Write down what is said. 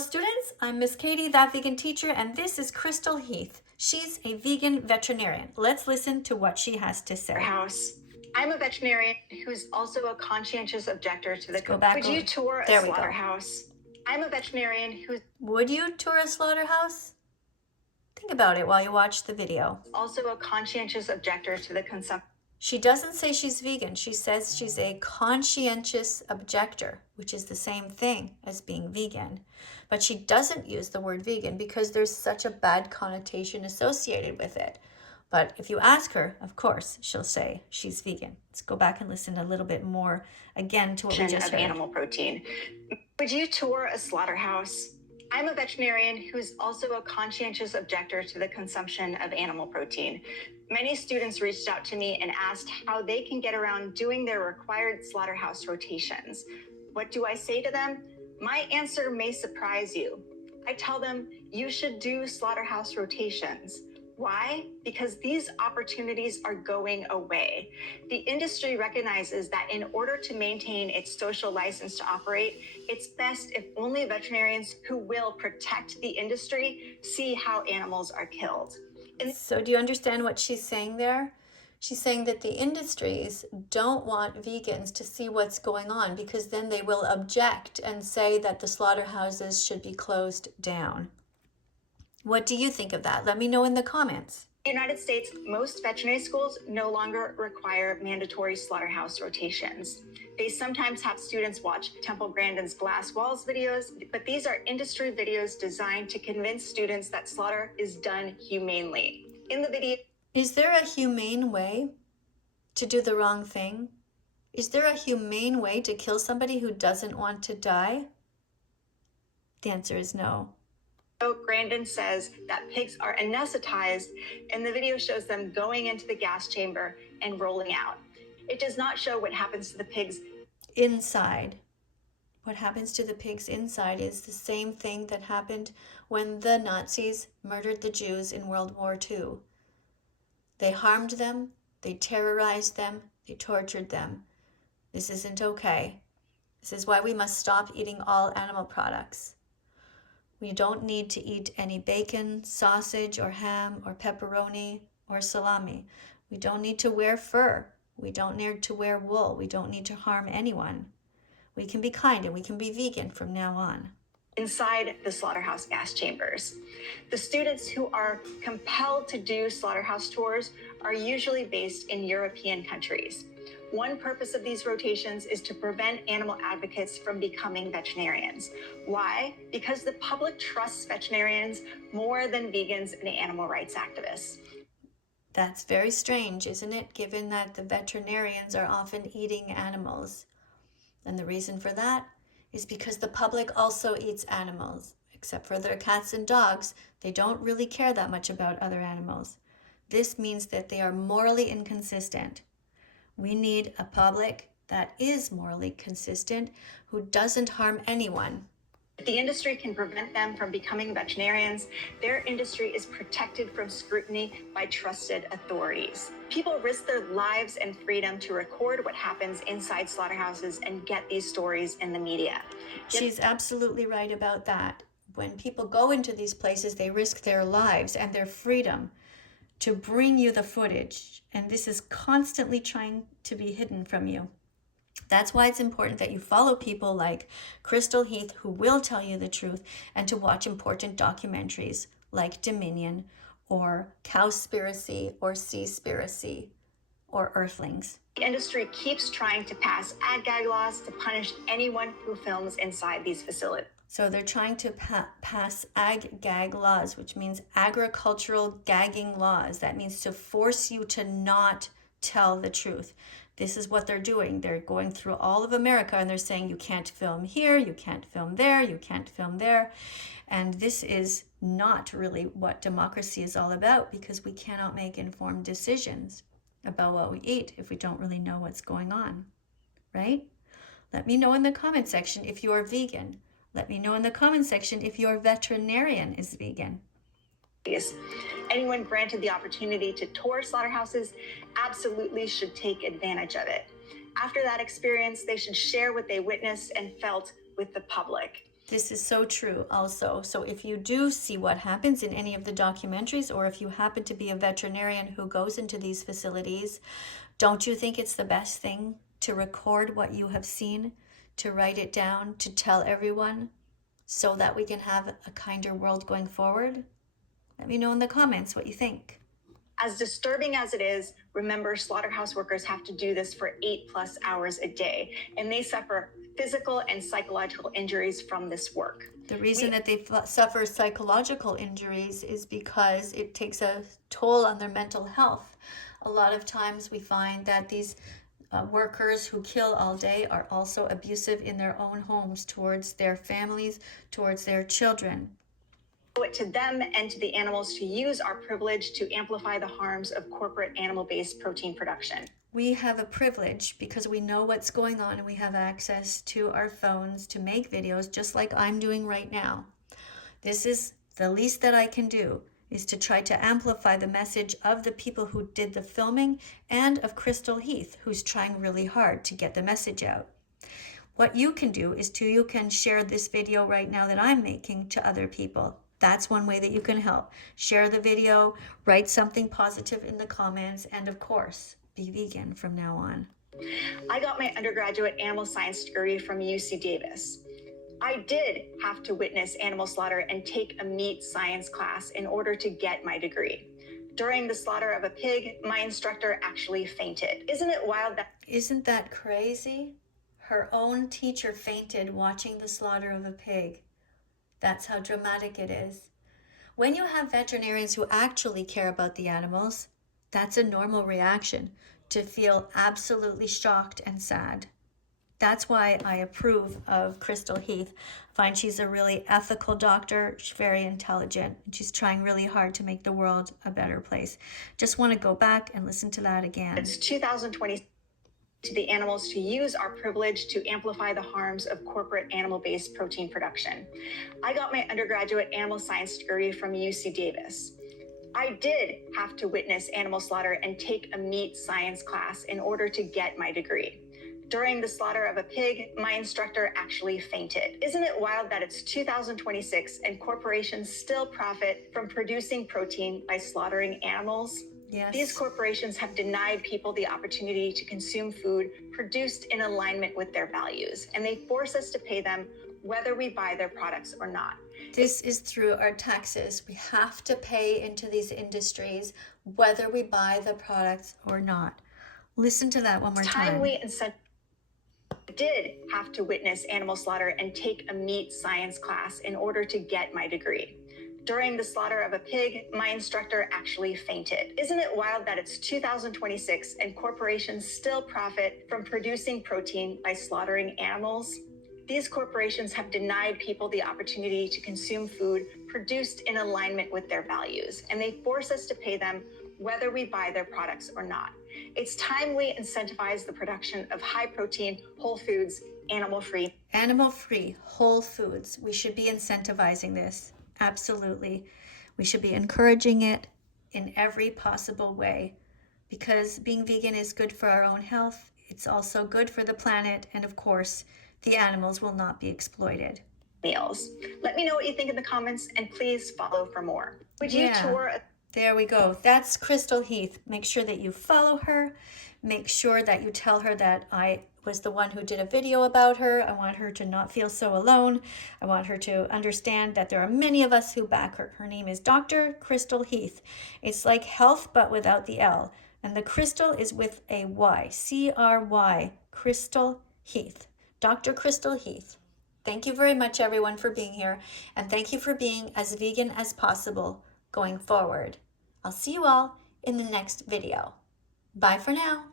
students, I'm Miss Katie, that vegan teacher, and this is Crystal Heath. She's a vegan veterinarian. Let's listen to what she has to say. Slaughterhouse. I'm a veterinarian who's also a conscientious objector to the. Would you tour a slaughterhouse? I'm a veterinarian who's. Would you tour a slaughterhouse? Think about it while you watch the video. Also a conscientious objector to the consumption. She doesn't say she's vegan. She says she's a conscientious objector, which is the same thing as being vegan. But she doesn't use the word vegan because there's such a bad connotation associated with it. But if you ask her, of course, she'll say she's vegan. Let's go back and listen a little bit more again to what we just heard. Animal protein. Would you tour a slaughterhouse? I'm a veterinarian who's also a conscientious objector to the consumption of animal protein. Many students reached out to me and asked how they can get around doing their required slaughterhouse rotations. What do I say to them? My answer may surprise you. I tell them you should do slaughterhouse rotations. Why? Because these opportunities are going away. The industry recognizes that in order to maintain its social license to operate, it's best if only veterinarians who will protect the industry see how animals are killed. So do you understand what she's saying there? She's saying that the industries don't want vegans to see what's going on because then they will object and say that the slaughterhouses should be closed down. What do you think of that? Let me know in the comments. In the United States, most veterinary schools no longer require mandatory slaughterhouse rotations. They sometimes have students watch Temple Grandin's Glass Walls videos, but these are industry videos designed to convince students that slaughter is done humanely. In the video, is there a humane way to do the wrong thing? Is there a humane way to kill somebody who doesn't want to die? The answer is no. Grandin says that pigs are anesthetized, and the video shows them going into the gas chamber and rolling out. It does not show what happens to the pigs inside. What happens to the pigs inside is the same thing that happened when the Nazis murdered the Jews in World War II. They harmed them, they terrorized them, they tortured them. This isn't okay. This is why we must stop eating all animal products. We don't need to eat any bacon, sausage, or ham, or pepperoni, or salami. We don't need to wear fur. We don't need to wear wool. We don't need to harm anyone. We can be kind and we can be vegan from now on. Inside the slaughterhouse gas chambers. The students who are compelled to do slaughterhouse tours are usually based in European countries. One purpose of these rotations is to prevent animal advocates from becoming veterinarians. Why? Because the public trusts veterinarians more than vegans and animal rights activists. That's very strange, isn't it? Given that the veterinarians are often eating animals. And the reason for that is because the public also eats animals. Except for their cats and dogs, they don't really care that much about other animals. This means that they are morally inconsistent. We need a public that is morally consistent, who doesn't harm anyone. If the industry can prevent them from becoming veterinarians, their industry is protected from scrutiny by trusted authorities. People risk their lives and freedom to record what happens inside slaughterhouses and get these stories in the media. She's absolutely right about that. When people go into these places, they risk their lives and their freedom to bring you the footage, and this is constantly trying to be hidden from you. That's why it's important that you follow people like Crystal Heath, who will tell you the truth, and to watch important documentaries like Dominion or Cowspiracy or Seaspiracy or Earthlings. The industry keeps trying to pass ag-gag laws to punish anyone who films inside these facilities. So they're trying to pass ag-gag laws, which means agricultural gagging laws. That means to force you to not tell the truth. This is what they're doing. They're going through all of America and they're saying you can't film here, you can't film there, you can't film there. And this is not really what democracy is all about, because we cannot make informed decisions about what we eat if we don't really know what's going on, right? Let me know in the comment section if you're vegan. Let me know in the comment section if your veterinarian is vegan. Anyone granted the opportunity to tour slaughterhouses absolutely should take advantage of it. After that experience, they should share what they witnessed and felt with the public. This is so true also. So if you do see what happens in any of the documentaries, or if you happen to be a veterinarian who goes into these facilities, don't you think it's the best thing to record what you have seen, to write it down, to tell everyone, so that we can have a kinder world going forward? Let me know in the comments what you think. As disturbing as it is, remember slaughterhouse workers have to do this for 8+ hours a day, and they suffer physical and psychological injuries from this work. The reason that they suffer psychological injuries is because it takes a toll on their mental health. A lot of times we find that these workers who kill all day are also abusive in their own homes towards their families, towards their children. We owe it to them and to the animals to use our privilege to amplify the harms of corporate animal-based protein production. We have a privilege because we know what's going on and we have access to our phones to make videos just like I'm doing right now. This is the least that I can do, is to try to amplify the message of the people who did the filming and of Crystal Heath, who's trying really hard to get the message out. What you can do is you can share this video right now that I'm making to other people. That's one way that you can help. Share the video, write something positive in the comments, and of course, be vegan from now on. I got my undergraduate animal science degree from UC Davis. I did have to witness animal slaughter and take a meat science class in order to get my degree. During the slaughter of a pig, my instructor actually fainted. Isn't it wild that... Isn't that crazy? Her own teacher fainted watching the slaughter of a pig. That's how dramatic it is. When you have veterinarians who actually care about the animals, that's a normal reaction, to feel absolutely shocked and sad. That's why I approve of Crystal Heath. I find she's a really ethical doctor. She's very intelligent, and she's trying really hard to make the world a better place. Just want to go back and listen to that again. It's 2020 to the animals to use our privilege to amplify the harms of corporate animal-based protein production. I got my undergraduate animal science degree from UC Davis. I did have to witness animal slaughter and take a meat science class in order to get my degree. During the slaughter of a pig, my instructor actually fainted. Isn't it wild that it's 2026 and corporations still profit from producing protein by slaughtering animals? Yes. These corporations have denied people the opportunity to consume food produced in alignment with their values, and they force us to pay them whether we buy their products or not. This is through our taxes. We have to pay into these industries whether we buy the products or not. Listen to that one more time. I did have to witness animal slaughter and take a meat science class in order to get my degree. During the slaughter of a pig, my instructor actually fainted. Isn't it wild that it's 2026 and corporations still profit from producing protein by slaughtering animals? These corporations have denied people the opportunity to consume food produced in alignment with their values, and they force us to pay them whether we buy their products or not. It's time we incentivize the production of high-protein, whole foods, animal-free. Animal-free, whole foods. We should be incentivizing this. Absolutely. We should be encouraging it in every possible way, because being vegan is good for our own health. It's also good for the planet, and of course, the animals will not be exploited. Meals. Let me know what you think in the comments, and please follow for more. Would you tour There we go. That's Crystal Heath. Make sure that you follow her. Make sure that you tell her that I was the one who did a video about her. I want her to not feel so alone. I want her to understand that there are many of us who back her. Her name is Dr. Crystal Heath. It's like health, but without the L. And the Crystal is with a Y. C-R-Y. Crystal Heath. Dr. Crystal Heath. Thank you very much, everyone, for being here. And thank you for being as vegan as possible going forward. I'll see you all in the next video. Bye for now.